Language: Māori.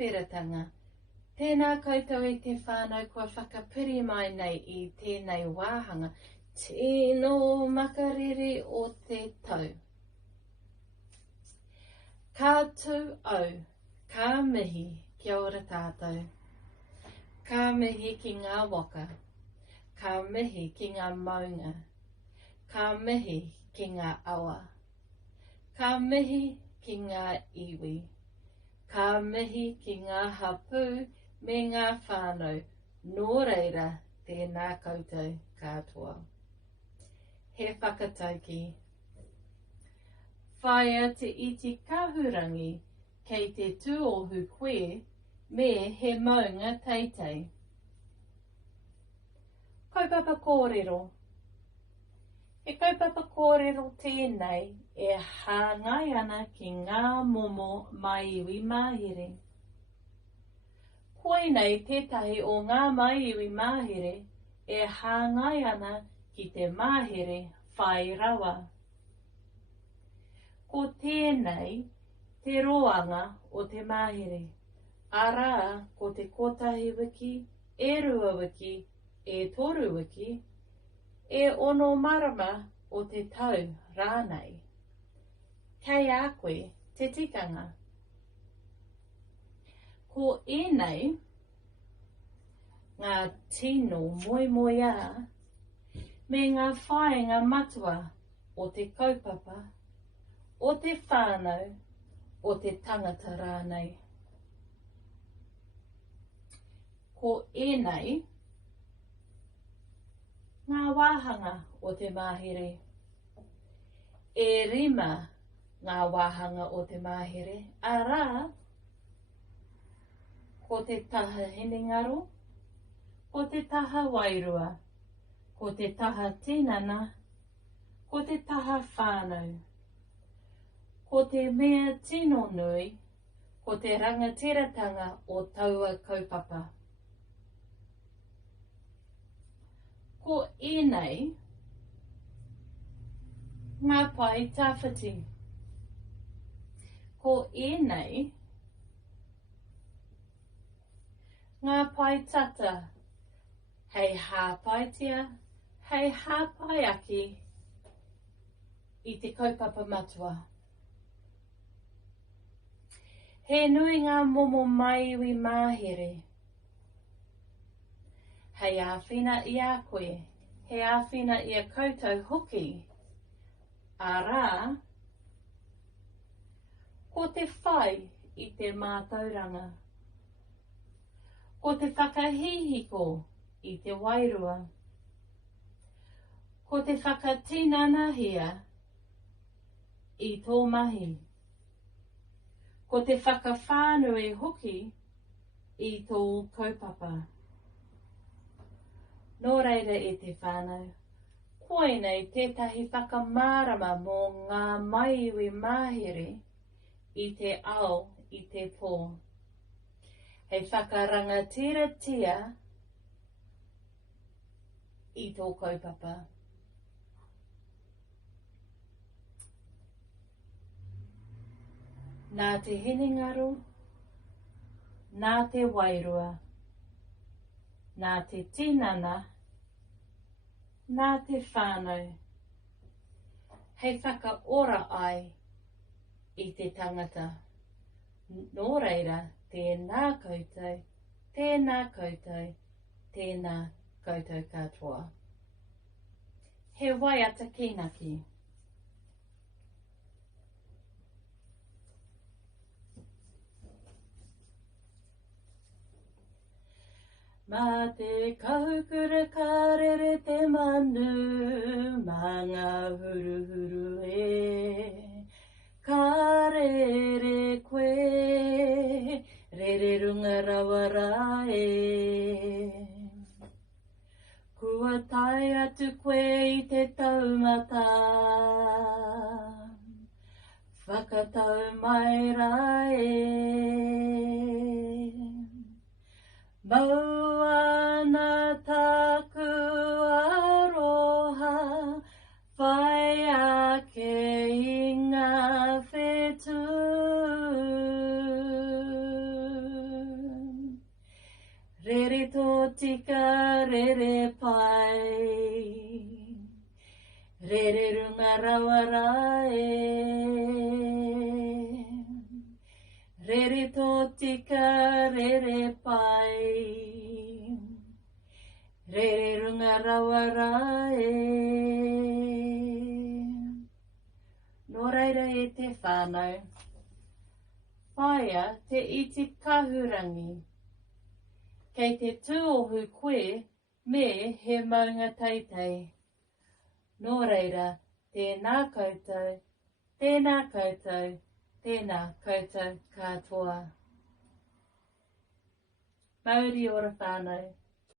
whiratanga. Tēnā koutou i te whānau kua whakapiri mai nei i tēnei wāhanga. Tino makariri o te tau. Ka tū au, ka mihi kia ora tātou. Ka mihi ki ngā waka, ka mihi ki ngā maunga, ka mihi ki ngā awa, ka mihi ki ngā iwi, ka mihi ki ngā hapū me ngā whānau, nō reira tēnā koutou katoa. He whakatauki. Whaia te iti kahurangi kei te tūohu koe me he maunga teitei. Kaupapa kōrero. He kaupapa kōrero tēnei e hāngai ana ki ngā momo maiiwi māhere. Koinei tētahi o ngā maiiwi māhere e hāngai ana ki te māhere whai rawa. Ko tēnei te roanga o te māhere. Arā, ko te kotahi wiki, e rua wiki, e toru wiki, e ono marama o te tau rānei. Kei a koe te tikanga. Ko ēnei ngā tino moemoeā me ngā whaenga matua o te kaupapa, o te whānau, o te tangata rānei. Ko ēnei ngā wāhanga o te māhere. E rima ngā wāhanga o te māhere. Arā, ko te taha hinengaro, ko te taha wairua, ko te taha tinana, ko te taha whānau. Ko te mea tino nui, ko te rangatiratanga o taua kaupapa. Ko ēnei ngā pai tāwhiti. Ko ēnei ngā pai tata. Hei hāpaitia, hei hāpai aki i te kaupapa matua. He nui ngā momo maiiwi māhere. Hei āwhina i a koe, he āwhina i a koutou hoki. Arā, ko te whai i te mātauranga. Ko te whakahihiko i te wairua. Ko te whakatinanahia i tō mahi. Ko te whakawhānui hoki i tō kaupapa. Nō reira e te whānau, koinei tētahi whakamārama mō ngā maiiwi māhere i te ao i te pō. Hei whakarangatiratia i tō kaupapa. Nā te hinengaro, nā te wairua, nā te tinana, nā te whānau. Hei whakaora ai i te tangata. Nō reira, tēnā koutou, tēnā koutou, tēnā koutou katoa. He waiata kinaki. Mā te kaukura karere te manu, mā ngā huruhuru e. Karere koe, rere runga rawara e. Kua tai atu koe i te taumata, whakatau mai rā e. Moana taku aroha, whai ake i ngā whetū. Rere tō tika, rere pai. Rere runga rawara e. Rere tō tika, rere pai. Rere runga rawara e. Nō reira e te whānau. Whaia te iti kahurangi. Kei te tūohu koe me he maunga teitei. Nō reira, tēnā koutou, tēnā koutou, tēnā koutou katoa. Mauri ora whānau.